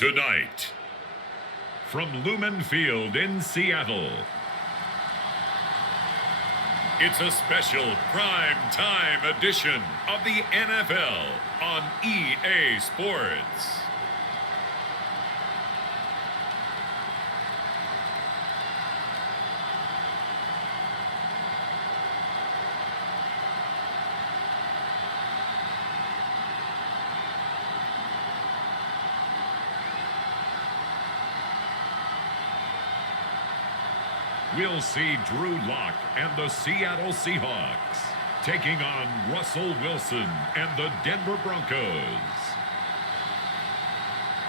Tonight, from Lumen Field in Seattle, it's a special prime time edition of the NFL on EA Sports. We'll see Drew Lock and the Seattle Seahawks taking on Russell Wilson and the Denver Broncos.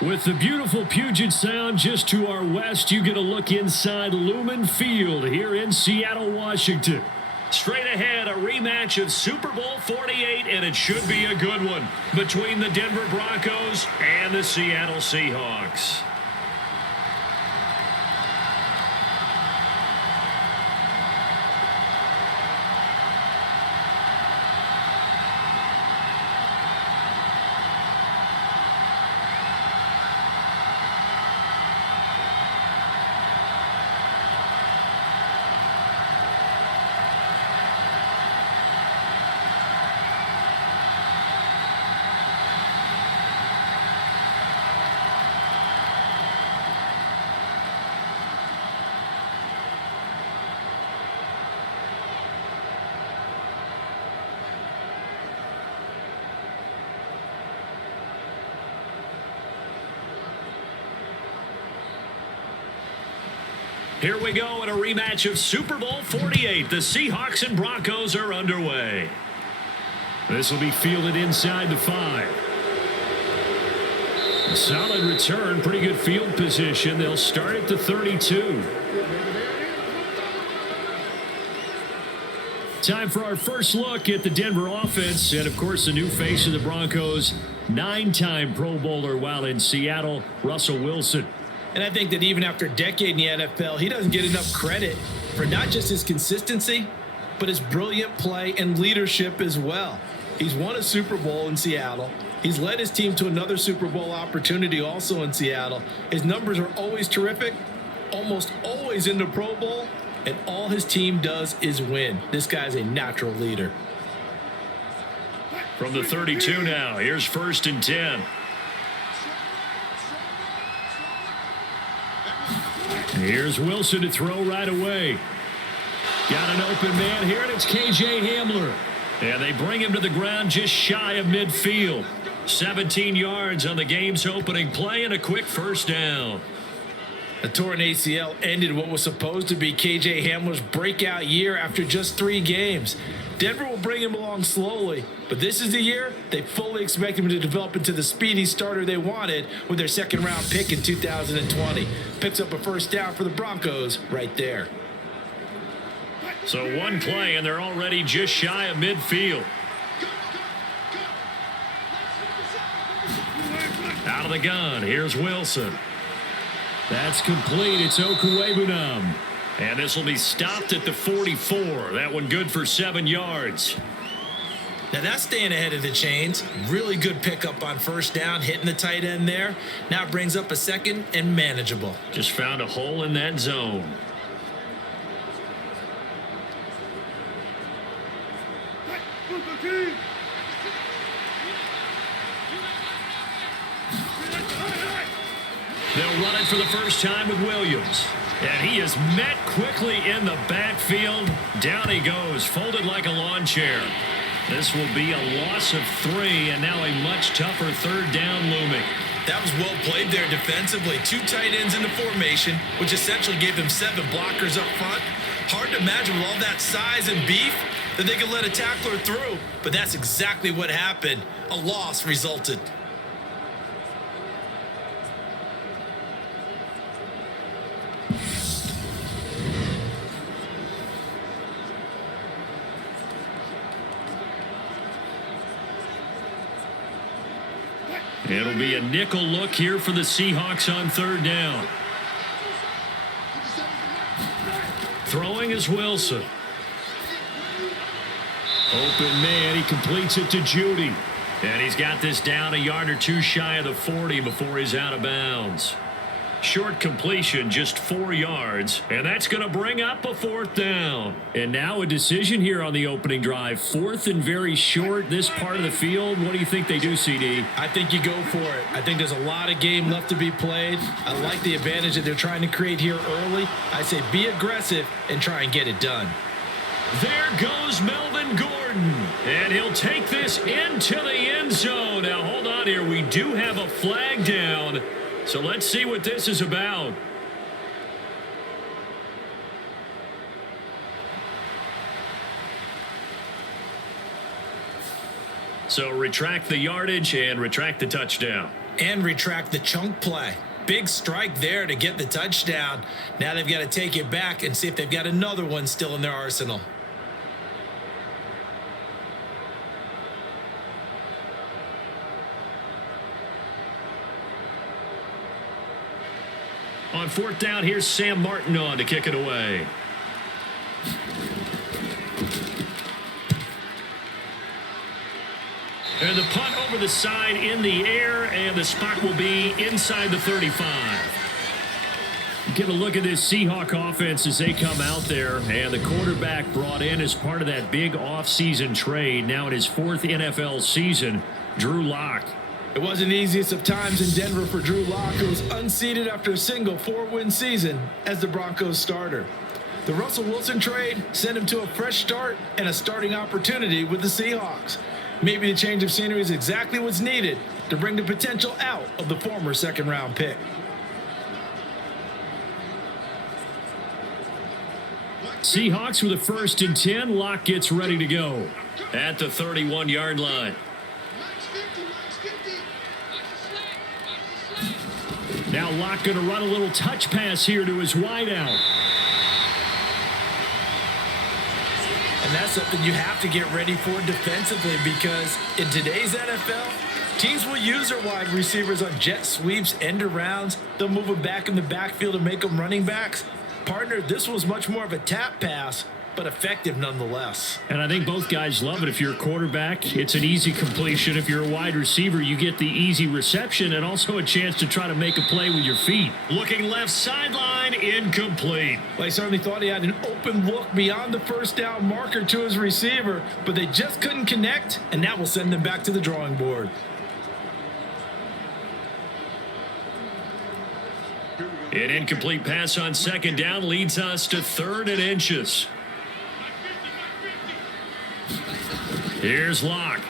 With the beautiful Puget Sound just to our west, you get a look inside Lumen Field here in Seattle, Washington. Straight ahead, a rematch of Super Bowl 48, and it should be a good one, between the Denver Broncos and the Seattle Seahawks. Here we go in a rematch of Super Bowl 48. The Seahawks and Broncos are underway. This will be fielded inside the 5. A solid return, pretty good field position. They'll start at the 32. Time for our first look at the Denver offense. And, of course, the new face of the Broncos, 9-time Pro Bowler while in Seattle, Russell Wilson. And I think that even after a decade in the NFL, he doesn't get enough credit for not just his consistency, but his brilliant play and leadership as well. He's won a Super Bowl in Seattle. He's led his team to another Super Bowl opportunity also in Seattle. His numbers are always terrific, almost always in the Pro Bowl, and all his team does is win. This guy's a natural leader. From the 32 now, here's 1st and 10. Here's Wilson to throw right away. Got an open man here, and it's KJ Hamler. And they bring him to the ground just shy of midfield. 17 yards on the game's opening play and a quick first down. The torn ACL ended what was supposed to be KJ Hamler's breakout year after just 3 games. Denver will bring him along slowly, but this is the year they fully expect him to develop into the speedy starter they wanted with their second-round pick in 2020. Picks up a first down for the Broncos right there. So one play, and they're already just shy of midfield. Out of the gun, here's Wilson. That's complete. It's Okuwebunam. And this will be stopped at the 44. That one good for 7 yards. Now that's staying ahead of the chains. Really good pickup on first down, hitting the tight end there. Now it brings up a second and manageable. Just found a hole in that zone. They'll run it for the first time with Williams. And he is met quickly in the backfield. Down he goes, folded like a lawn chair. This will be a loss of 3, and now a much tougher 3rd down looming. That was well played there defensively. 2 tight ends in the formation, which essentially gave them 7 blockers up front. Hard to imagine with all that size and beef that they could let a tackler through. But that's exactly what happened. A loss resulted. It'll be a nickel look here for the Seahawks on 3rd down. Throwing is Wilson. Open man, he completes it to Judy. And he's got this down a yard or two shy of the 40 before he's out of bounds. Short completion, just 4 yards, and that's going to bring up a 4th down. And now a decision here on the opening drive. 4th and very short, this part of the field. What do you think they do, CD? I think you go for it. I think there's a lot of game left to be played. I like the advantage that they're trying to create here early. I say be aggressive and try and get it done. There goes Melvin Gordon, and he'll take this into the end zone. Now, hold on here. We do have a flag down. So let's see what this is about. So retract the yardage and retract the touchdown. And retract the chunk play. Big strike there to get the touchdown. Now they've got to take it back and see if they've got another one still in their arsenal. On 4th down, here's Sam Martin on to kick it away. And the punt over the side in the air, and the spot will be inside the 35. Get a look at this Seahawk offense as they come out there, and the quarterback brought in as part of that big offseason trade, now in his 4th NFL season, Drew Lock. It wasn't the easiest of times in Denver for Drew Lock, who was unseated after a single 4-win season as the Broncos starter. The Russell Wilson trade sent him to a fresh start and a starting opportunity with the Seahawks. Maybe the change of scenery is exactly what's needed to bring the potential out of the former 2nd-round pick. Seahawks with a 1st and 10. Lock gets ready to go at the 31-yard line. Now Lock going to run a little touch pass here to his wideout. And that's something you have to get ready for defensively, because in today's NFL, teams will use their wide receivers on jet sweeps, end arounds. They'll move them back in the backfield and make them running backs. Partner, this was much more of a tap pass, but effective nonetheless. And I think both guys love it. If you're a quarterback, it's an easy completion. If you're a wide receiver, you get the easy reception and also a chance to try to make a play with your feet. Looking left sideline, incomplete. Well, he certainly thought he had an open look beyond the 1st down marker to his receiver, but they just couldn't connect, and that will send them back to the drawing board. An incomplete pass on 2nd down leads us to 3rd and inches. Here's Lock.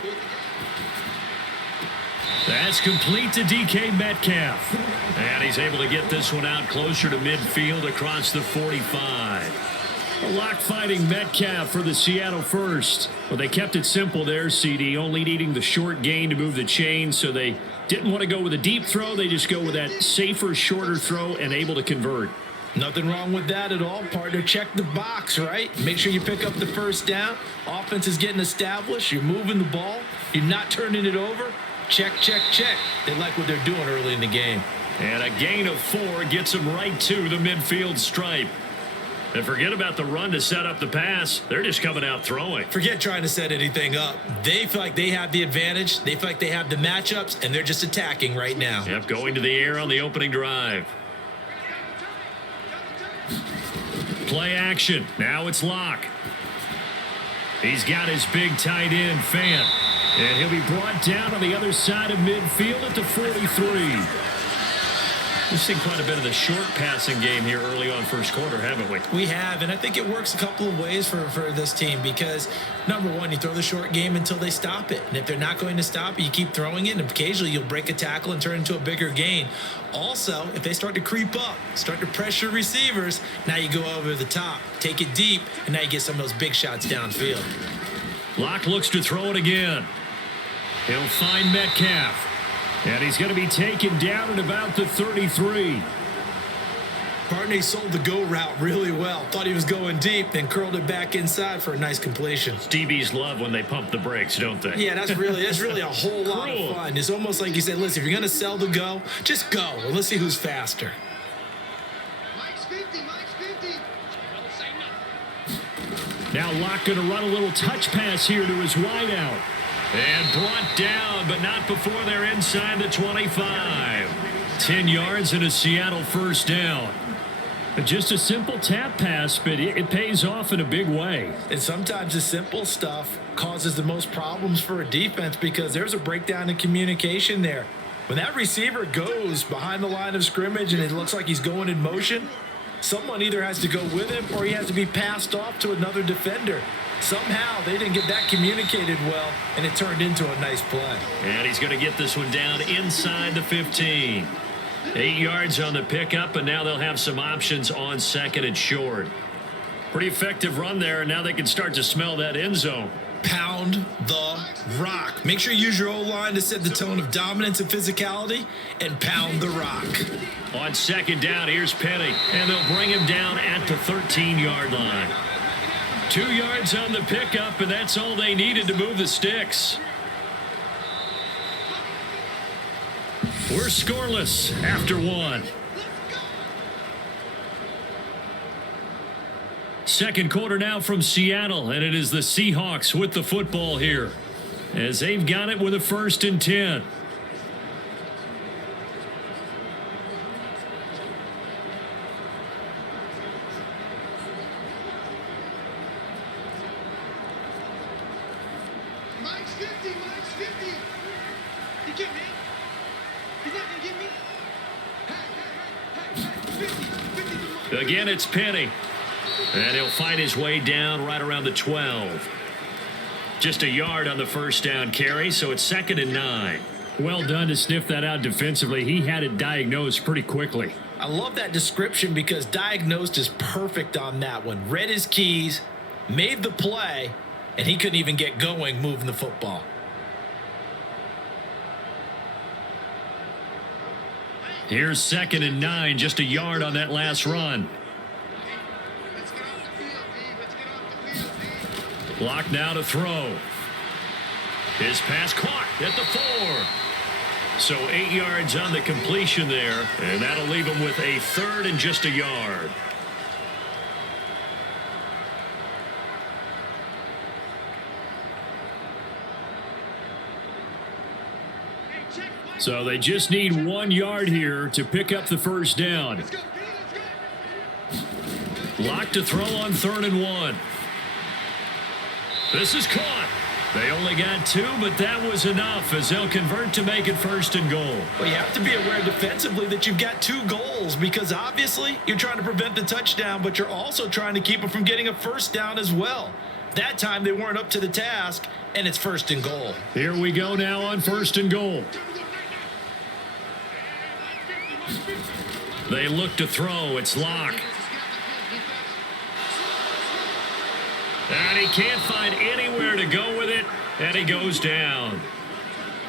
That's complete to DK Metcalf. And he's able to get this one out closer to midfield across the 45. Lock fighting Metcalf for the Seattle first. Well, they kept it simple there, CD, only needing the short gain to move the chain, so they didn't want to go with a deep throw. They just go with that safer, shorter throw and able to convert. Nothing wrong with that at all, partner. Check the box, right? Make sure you pick up the 1st down. Offense is getting established. You're moving the ball. You're not turning it over. Check, check, check. They like what they're doing early in the game. And a gain of 4 gets them right to the midfield stripe. And forget about the run to set up the pass. They're just coming out throwing. Forget trying to set anything up. They feel like they have the advantage. They feel like they have the matchups, and they're just attacking right now. Yep, going to the air on the opening drive. Play action. Now it's Lock. He's got his big tight end, Fant. And he'll be brought down on the other side of midfield at the 43. We've seen quite a bit of the short passing game here early on 1st quarter, haven't we? We have, and I think it works a couple of ways for this team because, number one, you throw the short game until they stop it. And if they're not going to stop it, you keep throwing it, and occasionally you'll break a tackle and turn into a bigger gain. Also, if they start to creep up, start to pressure receivers, now you go over the top, take it deep, and now you get some of those big shots downfield. Lock looks to throw it again. He'll find Metcalf. And he's going to be taken down at about the 33. Partney sold the go route really well. Thought he was going deep, then curled it back inside for a nice completion. DBs love when they pump the brakes, don't they? Yeah, that's really a whole lot of fun. It's almost like you said, listen, if you're going to sell the go, just go. And let's see who's faster. Mike's 50. Now Locke going to run a little touch pass here to his wideout. And brought down, but not before they're inside the 25. 10 yards and a Seattle first down. Just a simple tap pass, but it pays off in a big way. And sometimes the simple stuff causes the most problems for a defense because there's a breakdown in communication there. When that receiver goes behind the line of scrimmage and it looks like he's going in motion, someone either has to go with him or he has to be passed off to another defender. Somehow they didn't get that communicated well, and it turned into a nice play. And he's going to get this one down inside the 15. 8 yards on the pickup, and now they'll have some options on second and short. Pretty effective run there, and now they can start to smell that end zone. Pound the rock. Make sure you use your O-line to set the tone of dominance and physicality, and pound the rock. On second down, here's Penny, and they'll bring him down at the 13-yard line. 2 yards on the pickup, and that's all they needed to move the sticks. We're scoreless after one. Second quarter now from Seattle, and it is the Seahawks with the football here as they've got it with a 1st and 10. Mike's 50. Mike's 50. You get me? He's not going to get me? Hey, 50 Again, it's Penny. And he'll find his way down right around the 12. Just a yard on the first down carry, so it's 2nd and 9. Well done to sniff that out defensively. He had it diagnosed pretty quickly. I love that description because diagnosed is perfect on that one. Read his keys, made the play, and he couldn't even get going moving the football. Here's 2nd and 9, just a yard on that last run. Let's get off the field, D. Let's get off the field, D. Block now to throw. His pass caught at the 4. So 8 yards on the completion there, and that'll leave him with a 3rd and just a yard. So they just need 1 yard here to pick up the first down. Let's go, D. Let's go. Lock to throw on 3rd and 1. This is caught. They only got 2, but that was enough as they'll convert to make it 1st and goal. Well, you have to be aware defensively that you've got 2 goals because obviously you're trying to prevent the touchdown, but you're also trying to keep it from getting a first down as well. That time they weren't up to the task, and it's 1st and goal. Here we go now on 1st and goal. They look to throw. It's Locke. And he can't find anywhere to go with it, and he goes down.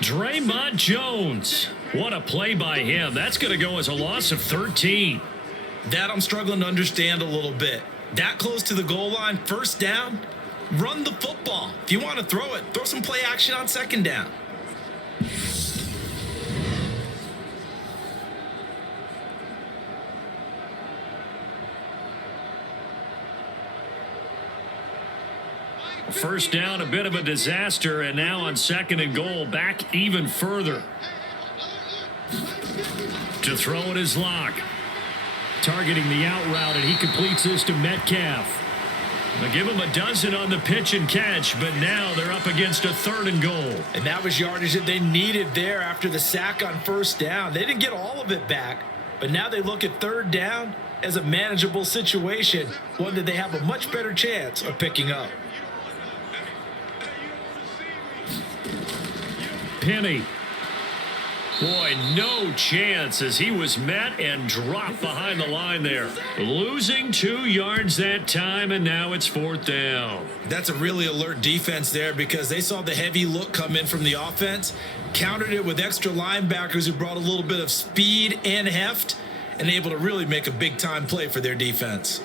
Draymond Jones. What a play by him. That's going to go as a loss of 13. That I'm struggling to understand a little bit. That close to the goal line, first down, run the football. If you want to throw it, throw some play action on 2nd down. First down, a bit of a disaster, and now on 2nd and goal, back even further. To throw it is Locke. Targeting the out route, and he completes this to Metcalf. They give him a dozen on the pitch and catch, but now they're up against a 3rd and goal. And that was yardage that they needed there after the sack on first down. They didn't get all of it back, but now they look at 3rd down as a manageable situation, one that they have a much better chance of picking up. Penny. Boy, no chance as he was met and dropped behind the line there. Losing 2 yards that time, and now it's 4th down. That's a really alert defense there because they saw the heavy look come in from the offense, countered it with extra linebackers who brought a little bit of speed and heft, and able to really make a big-time play for their defense.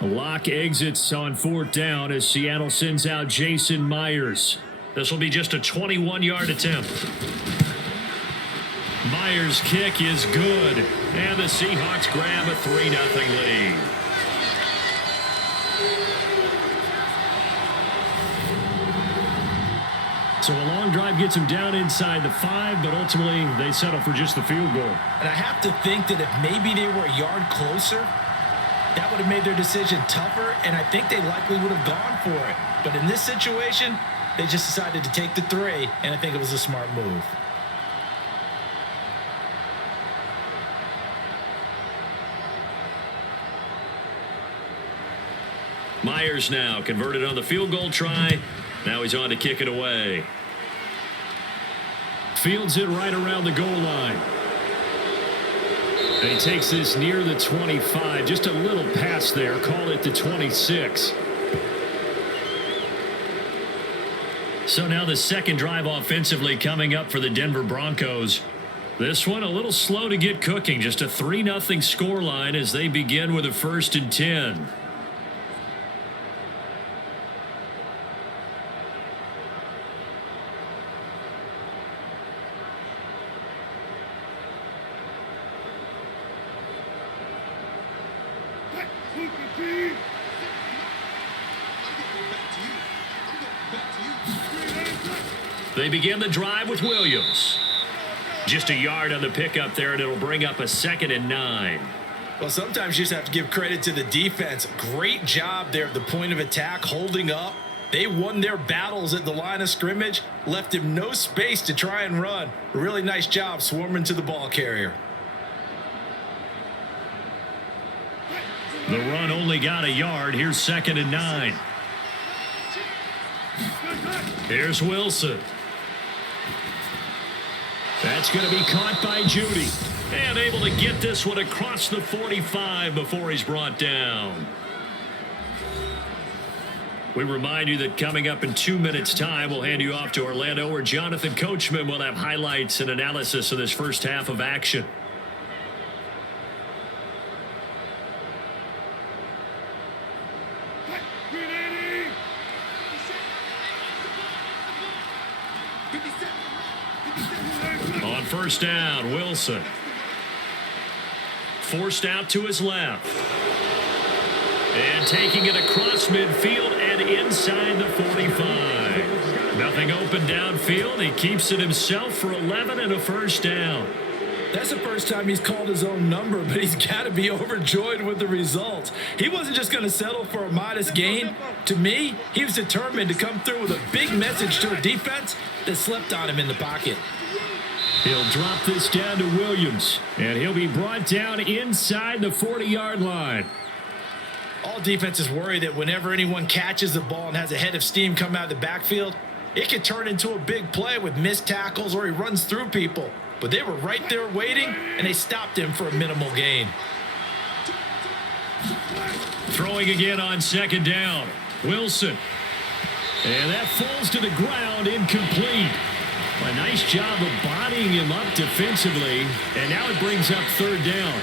Locke exits on 4th down as Seattle sends out Jason Myers. This will be just a 21-yard attempt. Myers' kick is good, and the Seahawks grab a 3-0 lead. So a long drive gets them down inside the 5, but ultimately they settle for just the field goal. And I have to think that if maybe they were a yard closer, that would have made their decision tougher, and I think they likely would have gone for it. But in this situation, they just decided to take the 3, and I think it was a smart move. Myers now converted on the field goal try. Now he's on to kick it away. Fields it right around the goal line. And he takes this near the 25. Just a little pass there. Call it the 26. So now the second drive offensively coming up for the Denver Broncos. This one a little slow to get cooking. Just a 3-0 scoreline as they begin with a 1st and 10. They begin the drive with Williams. Just a yard on the pickup there, and it'll bring up a 2nd and 9. Well, sometimes you just have to give credit to the defense. Great job there at the point of attack, holding up. They won their battles at the line of scrimmage, left him no space to try and run. Really nice job swarming to the ball carrier. The run only got a yard. Here's 2nd and 9. Here's Wilson. That's going to be caught by Judy. And able to get this one across the 45 before he's brought down. We remind you that coming up in 2 minutes' time, we'll hand you off to Orlando, where Jonathan Coachman will have highlights and analysis of this first half of action. On first down, Wilson. Forced out to his left. And taking it across midfield and inside the 45. Nothing open downfield. He keeps it himself for 11 and a first down. That's the first time he's called his own number, but he's got to be overjoyed with the results. He wasn't just going to settle for a modest gain. To me, he was determined to come through with a big message to a defense that slept on him in the pocket. He'll drop this down to Williams, and he'll be brought down inside the 40-yard line. All defenses worry that whenever anyone catches the ball and has a head of steam come out of the backfield, it could turn into a big play with missed tackles or he runs through people. But they were right there waiting, and they stopped him for a minimal gain. Throwing again on 2nd down. Wilson. And that falls to the ground, incomplete. A nice job of bodying him up defensively, and now it brings up 3rd down.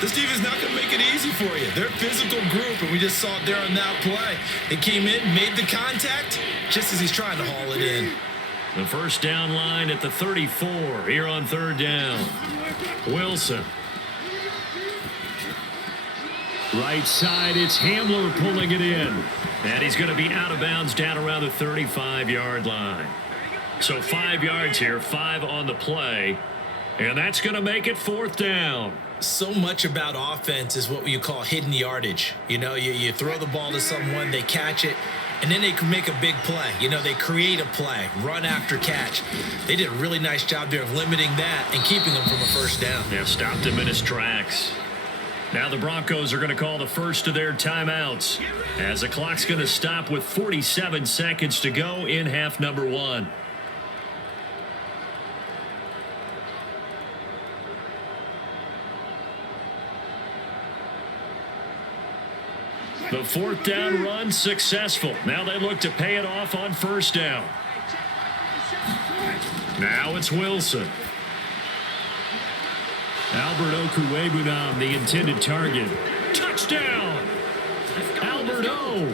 This defense is not going to make it easy for you. They're a physical group, and we just saw it there on that play. They came in, made the contact, just as he's trying to haul it in. The first down line at the 34 here on 3rd down. Wilson. Right side, it's Hamler pulling it in. And he's going to be out of bounds down around the 35-yard line. So 5 yards here, 5 on the play. And that's going to make it 4th down. So much about offense is what you call hidden yardage. You know, you throw the ball to someone, they catch it, and then they can make a big play. You know, they create a play, run after catch. They did a really nice job there of limiting that and keeping them from a first down. Yeah, stopped him in his tracks. Now the Broncos are going to call the first of their timeouts as the clock's going to stop with 47 seconds to go in half number 1. The 4th down run successful. Now they look to pay it off on 1st down. Now it's Wilson. Albert Okwuegbunam, the intended target. Touchdown! Albert O.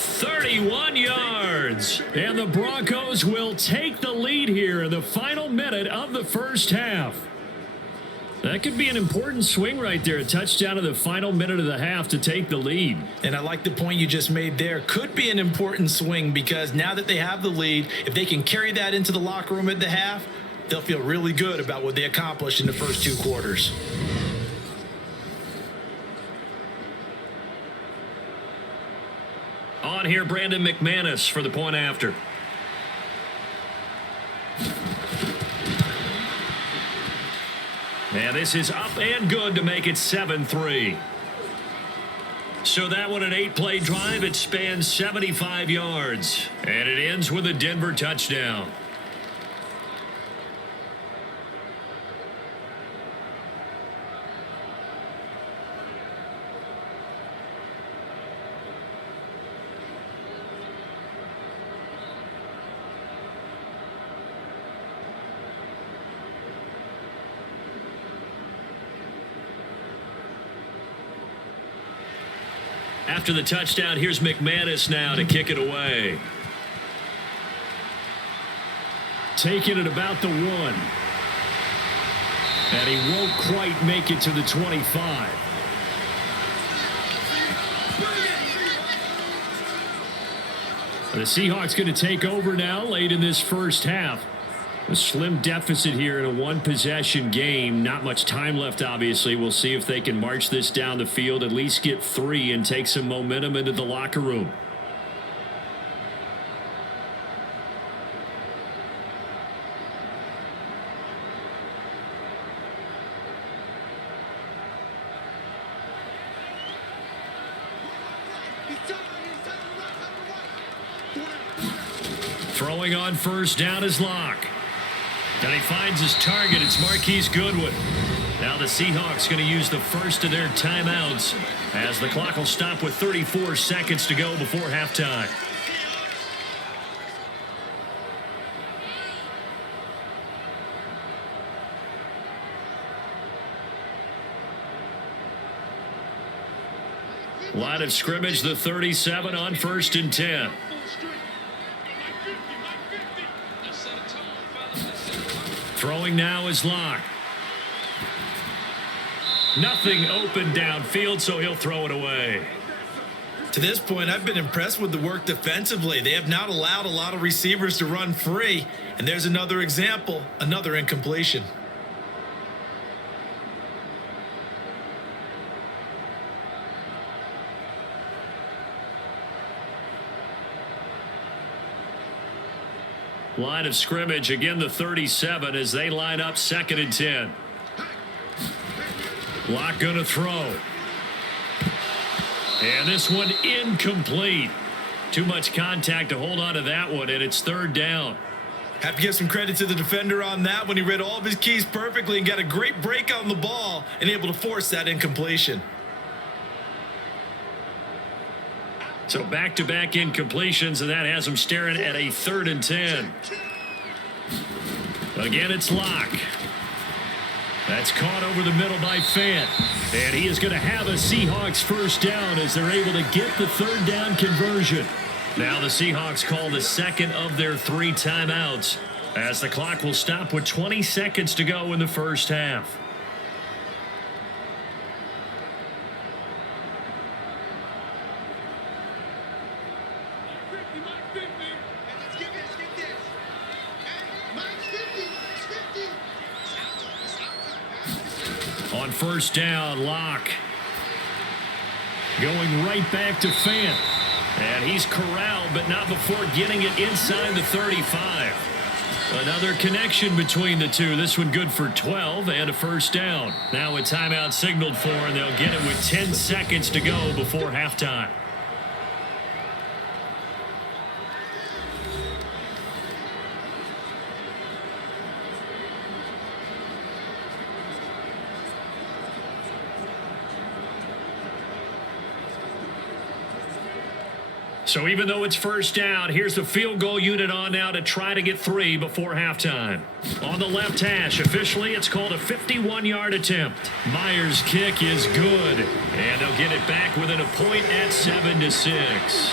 31 yards. And the Broncos will take the lead here in the final minute of the first half. That could be an important swing right there. A touchdown in the final minute of the half to take the lead. And I like the point you just made there. Could be an important swing because now that they have the lead, if they can carry that into the locker room at the half, they'll feel really good about what they accomplished in the first 2 quarters. On here, Brandon McManus for the point after. And this is up and good to make it 7-3. So that one, an 8-play drive. It spans 75 yards. And it ends with a Denver touchdown. After the touchdown, here's McManus now to kick it away. Taking it about the 1. And he won't quite make it to the 25. The Seahawks going to take over now late in this first half. A slim deficit here in a one-possession game. Not much time left, obviously. We'll see if they can march this down the field, at least get 3 and take some momentum into the locker room. Throwing on first down is Locke. And he finds his target. It's Marquise Goodwin. Now the Seahawks going to use the first of their timeouts as the clock will stop with 34 seconds to go before halftime. Line of scrimmage, the 37 on 1st and 10. Throwing now is Locke. Nothing open downfield, so he'll throw it away. To this point, I've been impressed with the work defensively. They have not allowed a lot of receivers to run free. And there's another example, another incompletion. Line of scrimmage, again the 37 as they line up 2nd and 10. Locke going to throw. And this one incomplete. Too much contact to hold on to that one, and it's 3rd down. Have to give some credit to the defender on that when he read all of his keys perfectly and got a great break on the ball and able to force that incompletion. So back-to-back incompletions, and that has him staring at a 3rd and 10. Again, it's Locke. That's caught over the middle by Fant. And he is going to have a Seahawks first down as they're able to get the 3rd down conversion. Now the Seahawks call the 2nd of their 3 timeouts as the clock will stop with 20 seconds to go in the first half. On first down, Locke going right back to Fant. And he's corralled, but not before getting it inside the 35. Another connection between the two. This one good for 12 and a first down. Now a timeout signaled for, and they'll get it with 10 seconds to go before halftime. So even though it's first down, here's the field goal unit on now to try to get 3 before halftime. On the left hash, officially it's called a 51-yard attempt. Myers' kick is good, and they'll get it back within a point at 7-6.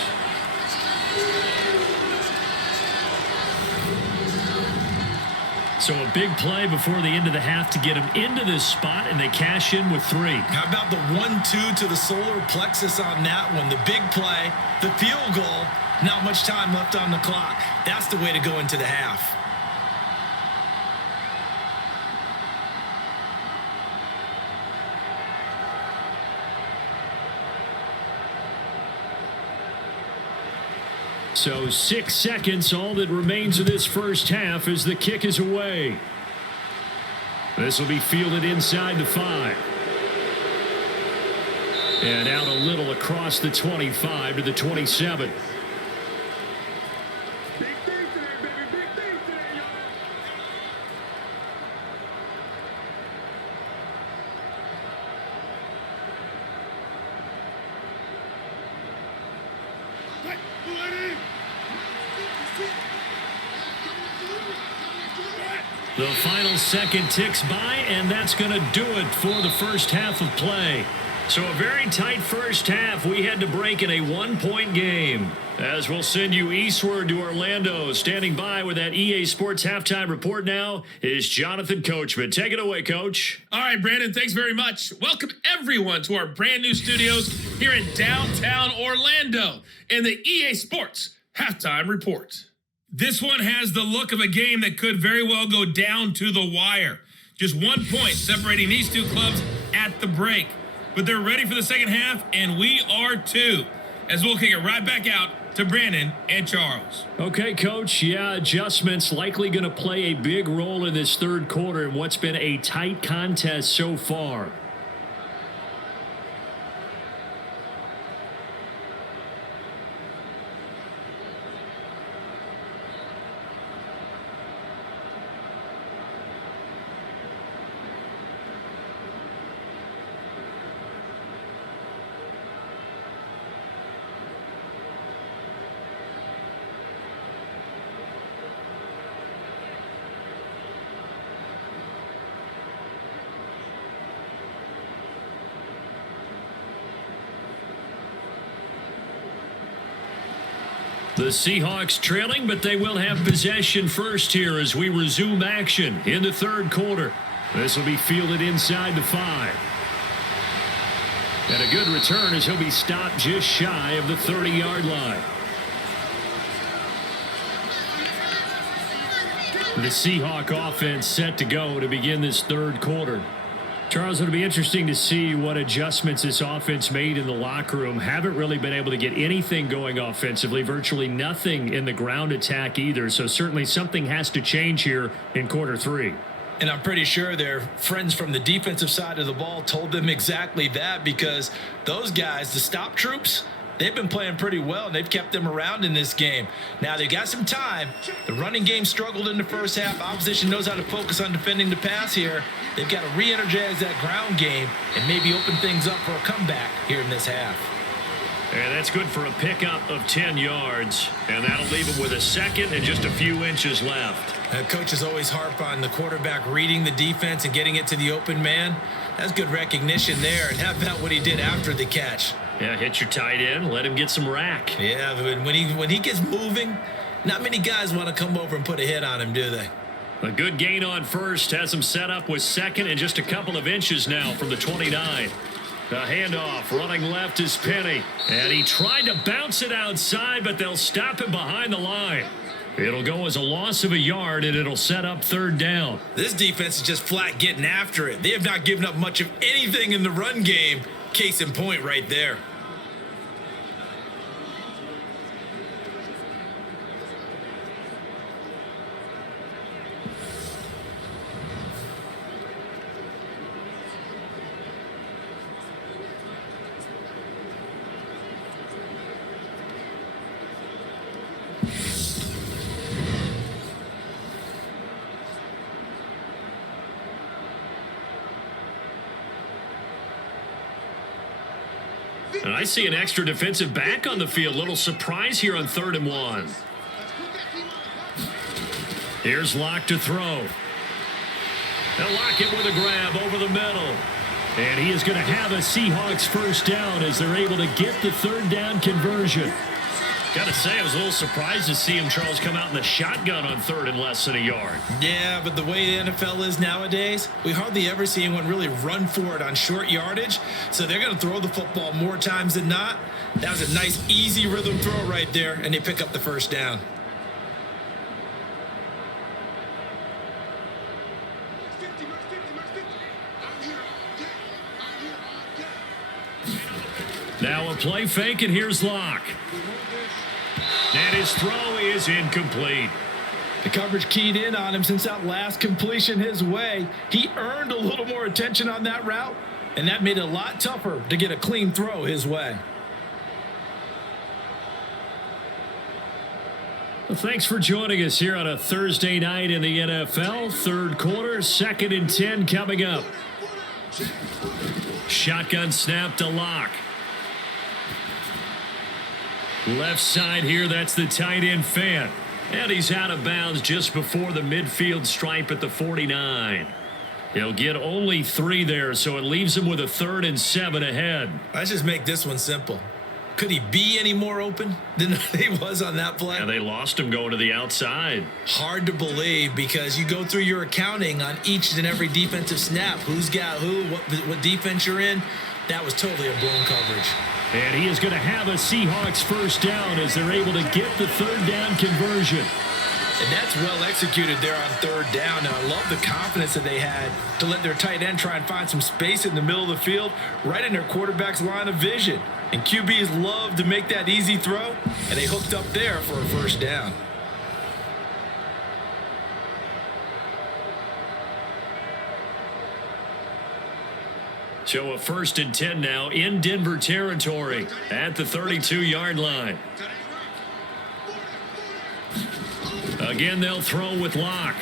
So a big play before the end of the half to get them into this spot, and they cash in with 3. How about the 1-2 to the solar plexus on that one? The big play, the field goal, not much time left on the clock. That's the way to go into the half. So 6 seconds, all that remains of this first half as the kick is away. This will be fielded inside the 5. And out a little across the 25 to the 27. The final second ticks by, and that's going to do it for the first half of play. So a very tight first half. We had to break in a 1-point game. As we'll send you eastward to Orlando. Standing by with that EA Sports halftime report now is Jonathan Coachman. Take it away, Coach. All right, Brandon, thanks very much. Welcome, everyone, to our brand new studios here in downtown Orlando in the EA Sports halftime report. This one has the look of a game that could very well go down to the wire. Just 1 point separating these two clubs at the break. But they're ready for the second half, and we are too. As we'll kick it right back out to Brandon and Charles. Okay, Coach. Yeah, adjustments likely going to play a big role in this third quarter in what's been a tight contest so far. The Seahawks trailing, but they will have possession first here as we resume action in the third quarter. This will be fielded inside the 5. And a good return as he'll be stopped just shy of the 30-yard line. The Seahawk offense set to go to begin this third quarter. Charles, it'll be interesting to see what adjustments this offense made in the locker room. Haven't really been able to get anything going offensively, virtually nothing in the ground attack either. So certainly something has to change here in quarter 3. And I'm pretty sure their friends from the defensive side of the ball told them exactly that, because those guys, the stop troops, they've been playing pretty well, and they've kept them around in this game. Now, they got some time. The running game struggled in the first half. Opposition knows how to focus on defending the pass here. They've got to re-energize that ground game and maybe open things up for a comeback here in this half. And that's good for a pickup of 10 yards. And that'll leave him with a second and just a few inches left. Coaches always harp on the quarterback reading the defense and getting it to the open man. That's good recognition there. And how about what he did after the catch? Yeah, hit your tight end, let him get some rack. Yeah, when he gets moving, not many guys want to come over and put a hit on him, do they? A good gain on first has him set up with second and just a couple of inches now from the 29. The handoff running left is Penny. And he tried to bounce it outside, but they'll stop him behind the line. It'll go as a loss of a yard, and it'll set up third down. This defense is just flat getting after it. They have not given up much of anything in the run game. Case in point right there. And I see an extra defensive back on the field. Little surprise here on 3rd and 1. Here's Locke to throw. They'll lock it with a grab over the middle. And he is going to have a Seahawks first down as they're able to get the third down conversion. Got to say, I was a little surprised to see him, Charles, come out in the shotgun on third and less than a yard. Yeah, but the way the NFL is nowadays, we hardly ever see anyone really run for it on short yardage. So they're going to throw the football more times than not. That was a nice, easy rhythm throw right there, and they pick up the first down. Now a play fake, and here's Locke. And his throw is incomplete. The coverage keyed in on him since that last completion his way. He earned a little more attention on that route, and that made it a lot tougher to get a clean throw his way. Well, thanks for joining us here on a Thursday night in the NFL. Third quarter, 2nd and 10 coming up. Shotgun snap to Locke. Left side here, that's the tight end Fant. And he's out of bounds just before the midfield stripe at the 49. He'll get only 3 there, so it leaves him with a 3rd and 7 ahead. Let's just make this one simple. Could he be any more open than he was on that play? Yeah, they lost him going to the outside. Hard to believe because you go through your accounting on each and every defensive snap. Who's got who, what defense you're in. That was totally a blown coverage. And he is going to have a Seahawks first down as they're able to get the 3rd down conversion. And that's well executed there on 3rd down. And I love the confidence that they had to let their tight end try and find some space in the middle of the field, right in their quarterback's line of vision. And QBs love to make that easy throw, and they hooked up there for a first down. So a 1st and 10 now in Denver territory at the 32-yard line. Again, they'll throw with Locke.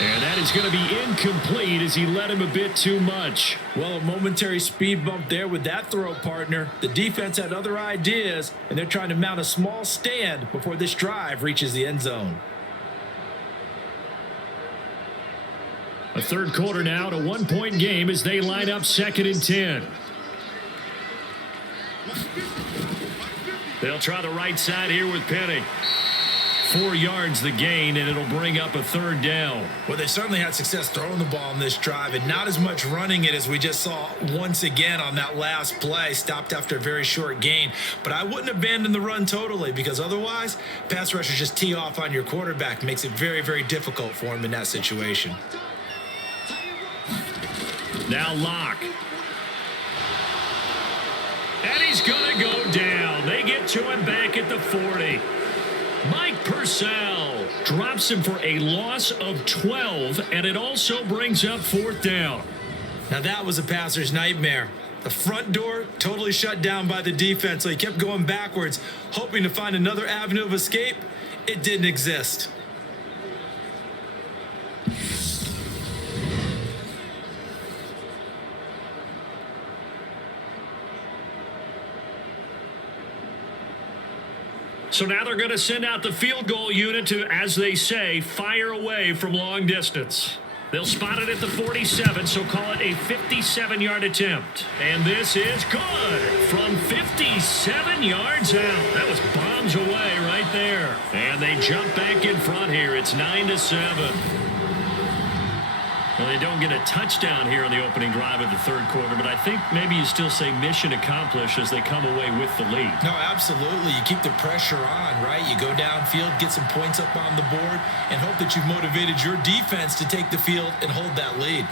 And that is going to be incomplete as he led him a bit too much. Well, a momentary speed bump there with that throw, partner. The defense had other ideas, and they're trying to mount a small stand before this drive reaches the end zone. A third quarter now, a 1-point game as they line up 2nd and 10. They'll try the right side here with Penny. 4 yards the gain, and it'll bring up a 3rd down. Well, they certainly had success throwing the ball in this drive, and not as much running it as we just saw once again on that last play. Stopped after a very short gain. But I wouldn't abandon the run totally, because otherwise, pass rushers just tee off on your quarterback. Makes it very, very difficult for him in that situation. Now Locke. And he's going to go down. They get to him back at the 40. Mike Purcell drops him for a loss of 12, and it also brings up 4th down. Now that was a passer's nightmare. The front door totally shut down by the defense, so he kept going backwards, hoping to find another avenue of escape. It didn't exist. So now they're going to send out the field goal unit to, as they say, fire away from long distance. They'll spot it at the 47, so call it a 57-yard attempt. And this is good from 57 yards out. That was bombs away right there. And they jump back in front here. It's 9-7. Well, they don't get a touchdown here on the opening drive of the third quarter, but I think maybe you still say mission accomplished as they come away with the lead. No, absolutely. You keep the pressure on, right? You go downfield, get some points up on the board, and hope that you've motivated your defense to take the field and hold that lead.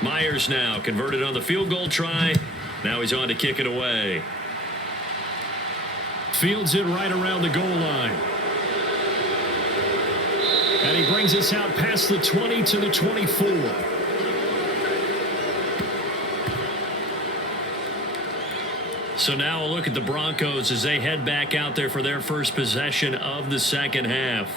Myers now converted on the field goal try. Now he's on to kick it away. Fields it right around the goal line. And he brings us out past the 20 to the 24. So now a look at the Broncos as they head back out there for their first possession of the second half.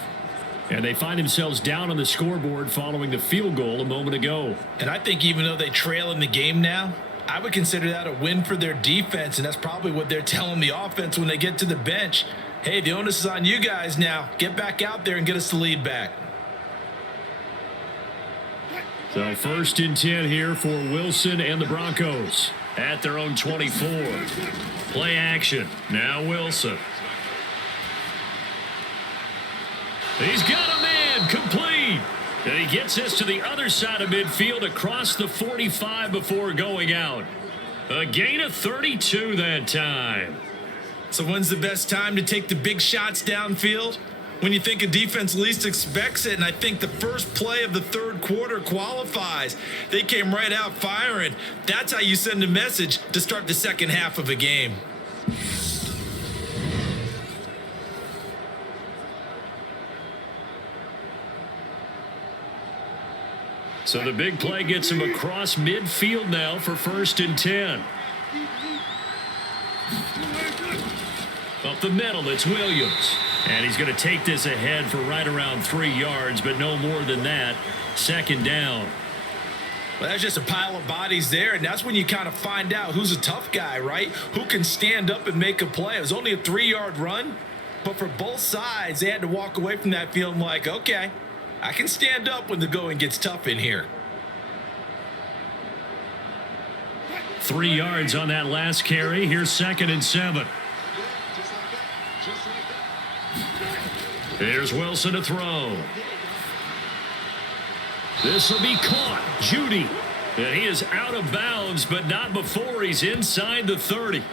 And they find themselves down on the scoreboard following the field goal a moment ago. And I think even though they trail in the game now, I would consider that a win for their defense, and that's probably what they're telling the offense when they get to the bench. Hey, the onus is on you guys now. Get back out there and get us the lead back. So 1st and 10 here for Wilson and the Broncos at their own 24. Play action. Now Wilson. He's got a man complete. And he gets this to the other side of midfield across the 45 before going out. A gain of 32 that time. So when's the best time to take the big shots downfield? When you think a defense least expects it, and I think the first play of the third quarter qualifies. They came right out firing. That's how you send a message to start the second half of a game. So the big play gets him across midfield now for 1st and 10. Up the middle, it's Williams. And he's going to take this ahead for right around 3 yards, but no more than that. 2nd down. Well, that's just a pile of bodies there, and that's when you kind of find out who's a tough guy, right? Who can stand up and make a play. It was only a 3-yard run, but for both sides, they had to walk away from that feeling like, okay, I can stand up when the going gets tough in here. 3 yards on that last carry. Here's 2nd and 7. Here's Wilson to throw. This will be caught. Judy. And he is out of bounds, but not before he's inside the 30.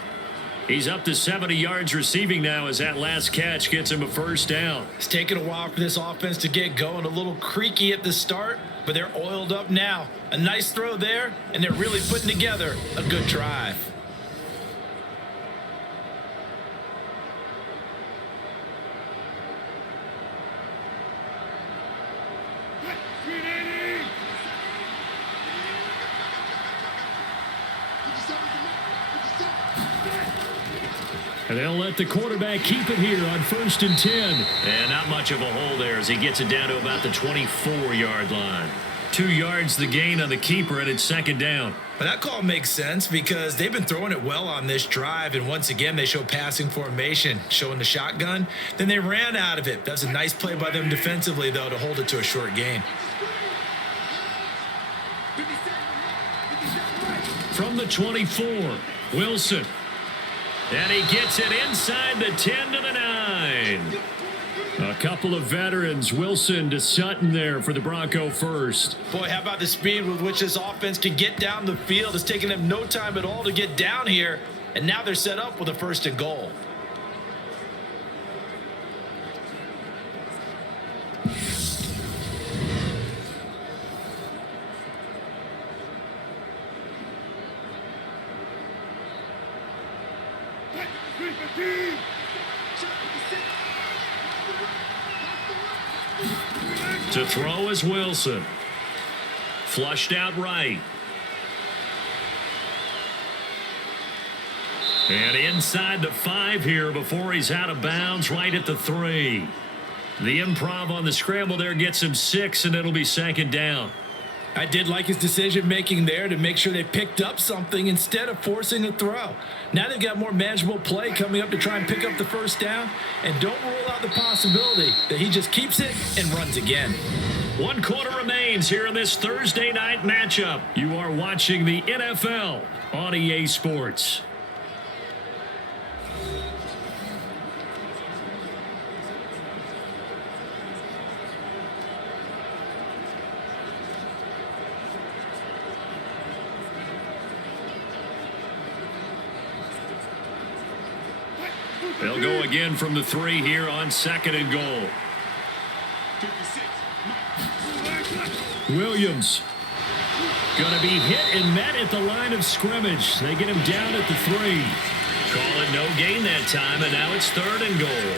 He's up to 70 yards receiving now as that last catch gets him a 1st down. It's taken a while for this offense to get going. A little creaky at the start, but they're oiled up now. A nice throw there, and they're really putting together a good drive. And they'll let the quarterback keep it here on 1st and 10. And not much of a hole there as he gets it down to about the 24-yard line. 2 yards the gain on the keeper, and it's 2nd down. But that call makes sense because they've been throwing it well on this drive, and once again they show passing formation, showing the shotgun. Then they ran out of it. That's a nice play by them defensively, though, to hold it to a short gain. From the 24, Wilson. And he gets it inside the 10 to the 9. A couple of veterans, Wilson to Sutton there for the Bronco first. Boy, how about the speed with which this offense can get down the field? It's taken them no time at all to get down here, and now they're set up with a 1st and goal. To throw is Wilson. Flushed out right. And inside the 5 here before he's out of bounds, right at the 3. The improv on the scramble there gets him 6, and it'll be 2nd down. I did like his decision-making there to make sure they picked up something instead of forcing a throw. Now they've got more manageable play coming up to try and pick up the 1st down, and don't rule out the possibility that he just keeps it and runs again. 1 quarter remains here in this Thursday night matchup. You are watching the NFL on EA Sports. They'll go again from the 3 here on 2nd and goal. Williams. Going to be hit and met at the line of scrimmage. They get him down at the 3. Call it no gain that time, and now it's 3rd and goal.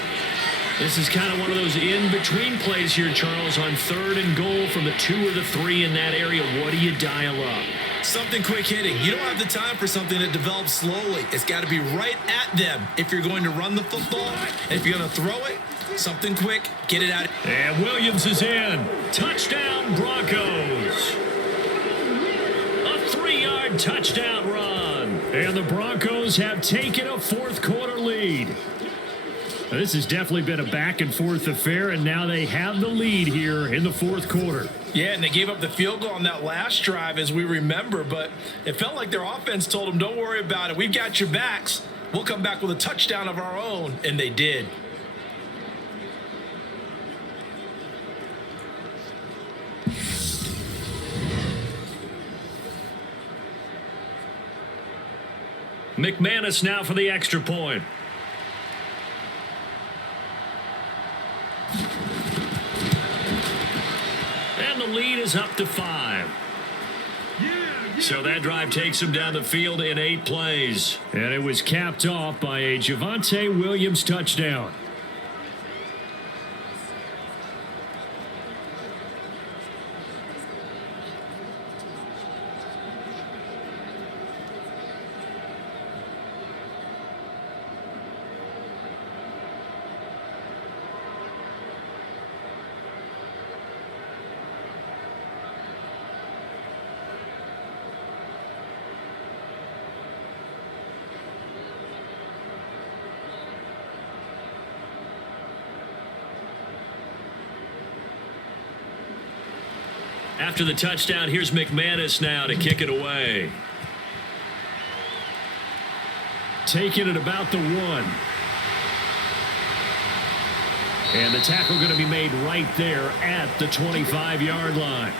This is kind of one of those in-between plays here, Charles, on 3rd and goal from the 2 or the 3 in that area. What do you dial up? Something quick hitting. You don't have the time for something that develops slowly. It's got to be right at them if you're going to run the football. And if you're going to throw it, something quick, get it out. And Williams is in. Touchdown, Broncos. A 3-yard touchdown run. And the Broncos have taken a 4th quarter lead. This has definitely been a back-and-forth affair, and now they have the lead here in the fourth quarter. Yeah, and they gave up the field goal on that last drive, as we remember, but it felt like their offense told them, don't worry about it. We've got your backs. We'll come back with a touchdown of our own, and they did. McManus now for the extra point. And the lead is up to 5. So that drive takes him down the field in 8 plays. And it was capped off by a Javonte Williams touchdown. After the touchdown, here's McManus now to kick it away. Taking it about the 1. And the tackle going to be made right there at the 25-yard line.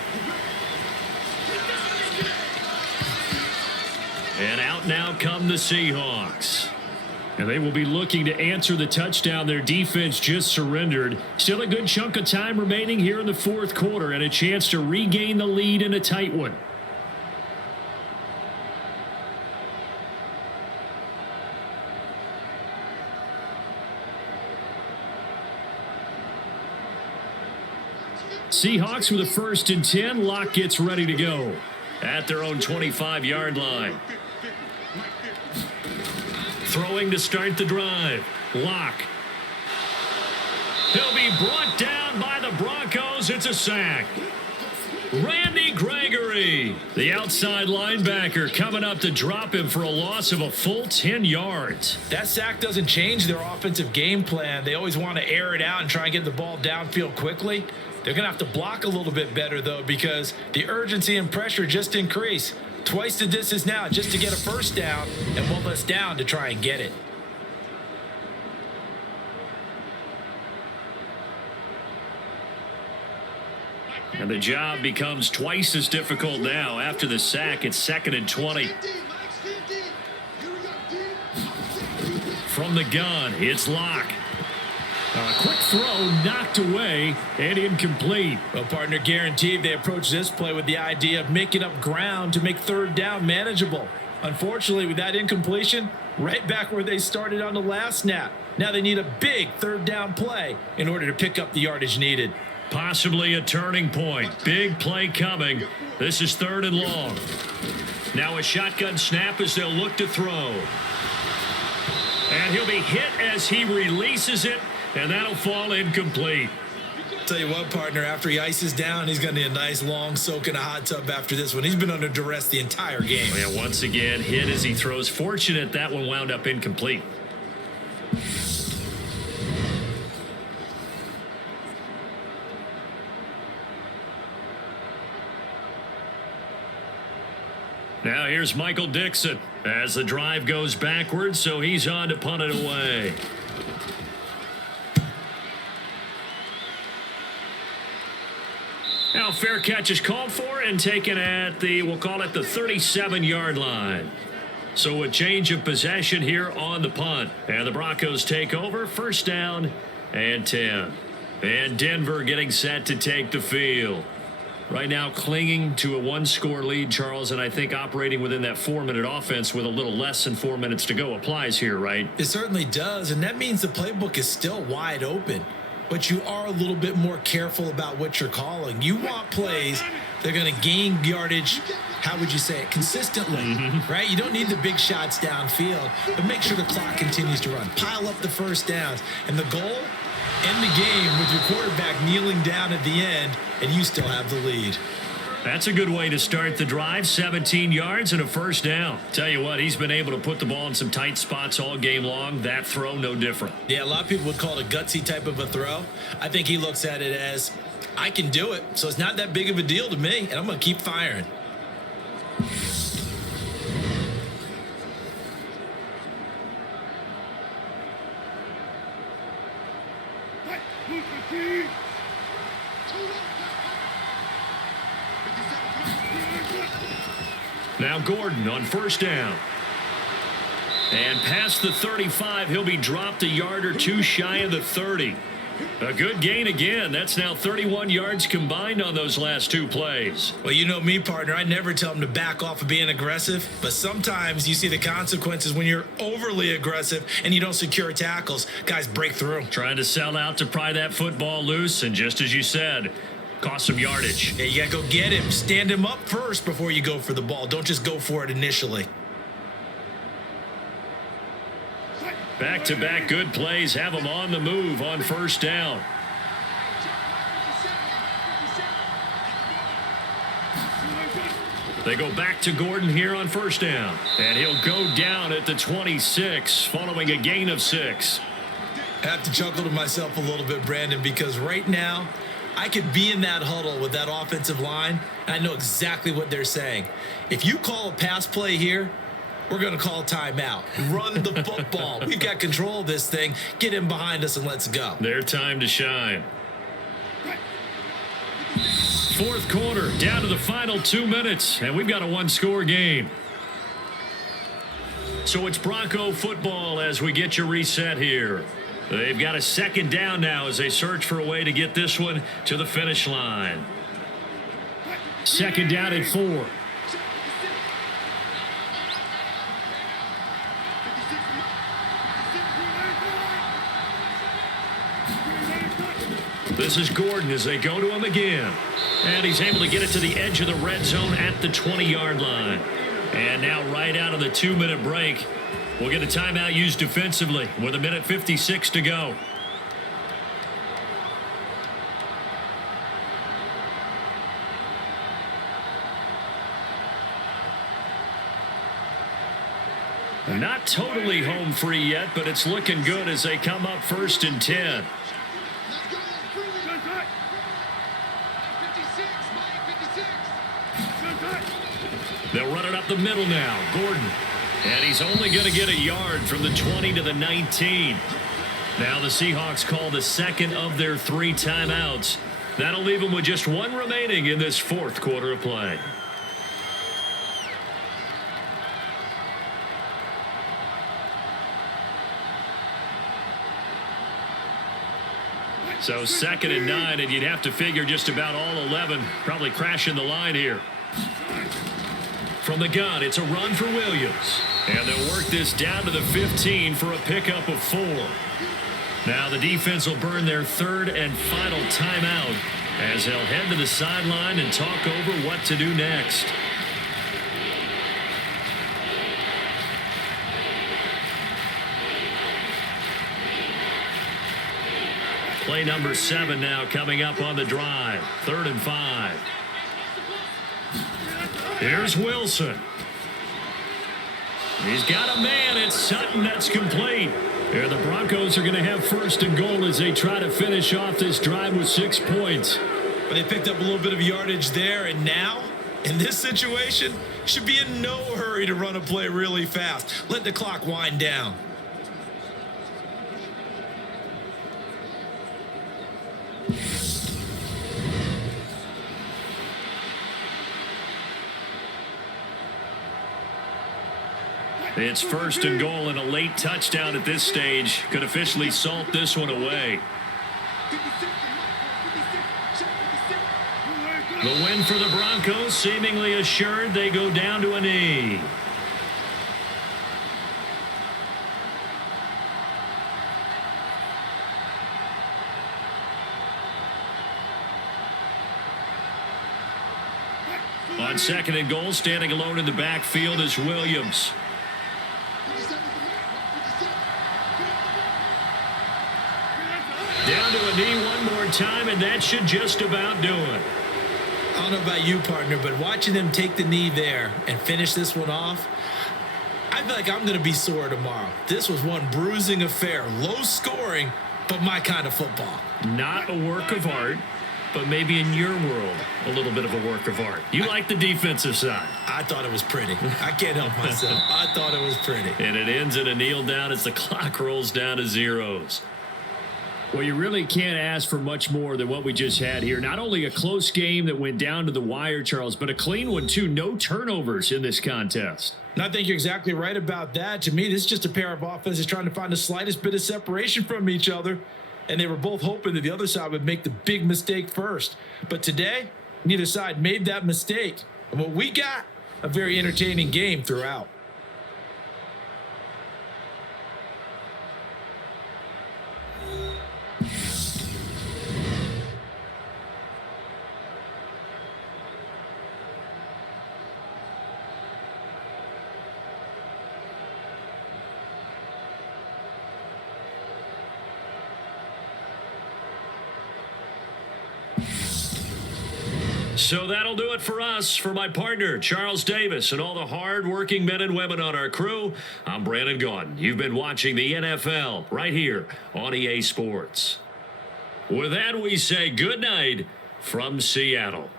And out now come the Seahawks. And they will be looking to answer the touchdown their defense just surrendered. Still a good chunk of time remaining here in the fourth quarter and a chance to regain the lead in a tight one. Seahawks with a 1st and 10. Locke gets ready to go at their own 25-yard line. Throwing to start the drive. Locke. He'll be brought down by the Broncos. It's a sack. Randy Gregory, the outside linebacker, coming up to drop him for a loss of a full 10 yards. That sack doesn't change their offensive game plan. They always want to air it out and try and get the ball downfield quickly. They're going to have to block a little bit better, though, because the urgency and pressure just increase. Twice the distance now just to get a first down and one less down to try and get it. And the job becomes twice as difficult now after the sack. It's 2nd and 20. From the gun, it's Locke. A quick throw knocked away and incomplete. Well, partner, guaranteed they approach this play with the idea of making up ground to make 3rd down manageable. Unfortunately, with that incompletion, right back where they started on the last snap. Now they need a big 3rd down play in order to pick up the yardage needed. Possibly a turning point. Big play coming. This is 3rd and long. Now a shotgun snap as they'll look to throw. And he'll be hit as he releases it. And that'll fall incomplete. Tell you what, partner, after he ices down, he's going to need a nice long soak in a hot tub after this one. He's been under duress the entire game. Yeah, once again, hit as he throws. Fortunate that one wound up incomplete. Now here's Michael Dixon as the drive goes backwards, so he's on to punt it away. Now fair catch is called for and taken at the, we'll call it the 37-yard line. So a change of possession here on the punt. And the Broncos take over, 1st down and 10. And Denver getting set to take the field. Right now clinging to a 1-score lead, Charles, and I think operating within that 4-minute offense with a little less than 4 minutes to go applies here, right? It certainly does, and that means the playbook is still wide open. But you are a little bit more careful about what you're calling. You want plays that are going to gain yardage, how would you say it, consistently, right? You don't need the big shots downfield, but make sure the clock continues to run. Pile up the first downs. And the goal, end the game with your quarterback kneeling down at the end, and you still have the lead. That's a good way to start the drive. 17 yards and a first down. Tell you what, he's been able to put the ball in some tight spots all game long. That throw, no different. Yeah, a lot of people would call it a gutsy type of a throw. I think he looks at it as, I can do it, so it's not that big of a deal to me, and I'm going to keep firing. Now Gordon on first down. And past the 35, he'll be dropped a yard or two shy of the 30. A good gain again. That's now 31 yards combined on those last two plays. Well, you know me, partner. I never tell them to back off of being aggressive, but sometimes you see the consequences when you're overly aggressive and you don't secure tackles. Guys break through. Trying to sell out to pry that football loose, and just as you said, cost some yardage. Yeah, you got to go get him. Stand him up first before you go for the ball. Don't just go for it initially. Back-to-back good plays have him on the move on first down. They go back to Gordon here on first down. And he'll go down at the 26 following a gain of 6. I have to chuckle to myself a little bit, Brandon, because right now I could be in that huddle with that offensive line, and I know exactly what they're saying. If you call a pass play here, we're going to call timeout. Run the football. We've got control of this thing. Get him behind us and let's go. Their time to shine. Fourth quarter, down to the final 2 minutes, and we've got a one-score game. So it's Bronco football as we get you reset here. They've got a second down now as they search for a way to get this one to the finish line. Second down at 4. This is Gordon as they go to him again. And he's able to get it to the edge of the red zone at the 20-yard line. And now right out of the 2-minute break, we'll get a timeout used defensively with 1:56 to go. Not totally home free yet, but it's looking good as they come up 1st and 10. They'll run it up the middle now. Gordon. And he's only going to get a yard from the 20 to the 19. Now the Seahawks call the second of their 3 timeouts. That'll leave them with just 1 remaining in this fourth quarter of play. So 2nd and 9, and you'd have to figure just about all 11 probably crashing the line here. From the gun, it's a run for Williams. And they'll work this down to the 15 for a pickup of 4. Now the defense will burn their 3rd and final timeout as they'll head to the sideline and talk over what to do next. Play number 7 now coming up on the drive. 3rd and 5. Here's Wilson. He's got a man. It's Sutton. That's complete. Here the Broncos are going to have 1st and goal as they try to finish off this drive with 6 points. But they picked up a little bit of yardage there, and now, in this situation, should be in no hurry to run a play really fast. Let the clock wind down. It's 1st and goal, and a late touchdown at this stage could officially salt this one away. The win for the Broncos seemingly assured. They go down to a knee. On 2nd and goal, standing alone in the backfield is Williams. Down to a knee one more time, and that should just about do it. I don't know about you, partner, but watching them take the knee there and finish this one off, I feel like I'm going to be sore tomorrow. This was one bruising affair. Low scoring, but my kind of football. Not a work of art, but maybe in your world, a little bit of a work of art. You like the defensive side. I thought it was pretty. I can't help myself. I thought it was pretty. And it ends in a kneel down as the clock rolls down to zeros. Well, you really can't ask for much more than what we just had here. Not only a close game that went down to the wire, Charles, but a clean one, too. No turnovers in this contest. And I think you're exactly right about that. To me, this is just a pair of offenses trying to find the slightest bit of separation from each other. And they were both hoping that the other side would make the big mistake first. But today, neither side made that mistake. And what we got, a very entertaining game throughout. So that'll do it for us. For my partner, Charles Davis, and all the hard-working men and women on our crew, I'm Brandon Gaudin. You've been watching the NFL right here on EA Sports. With that, we say good night from Seattle.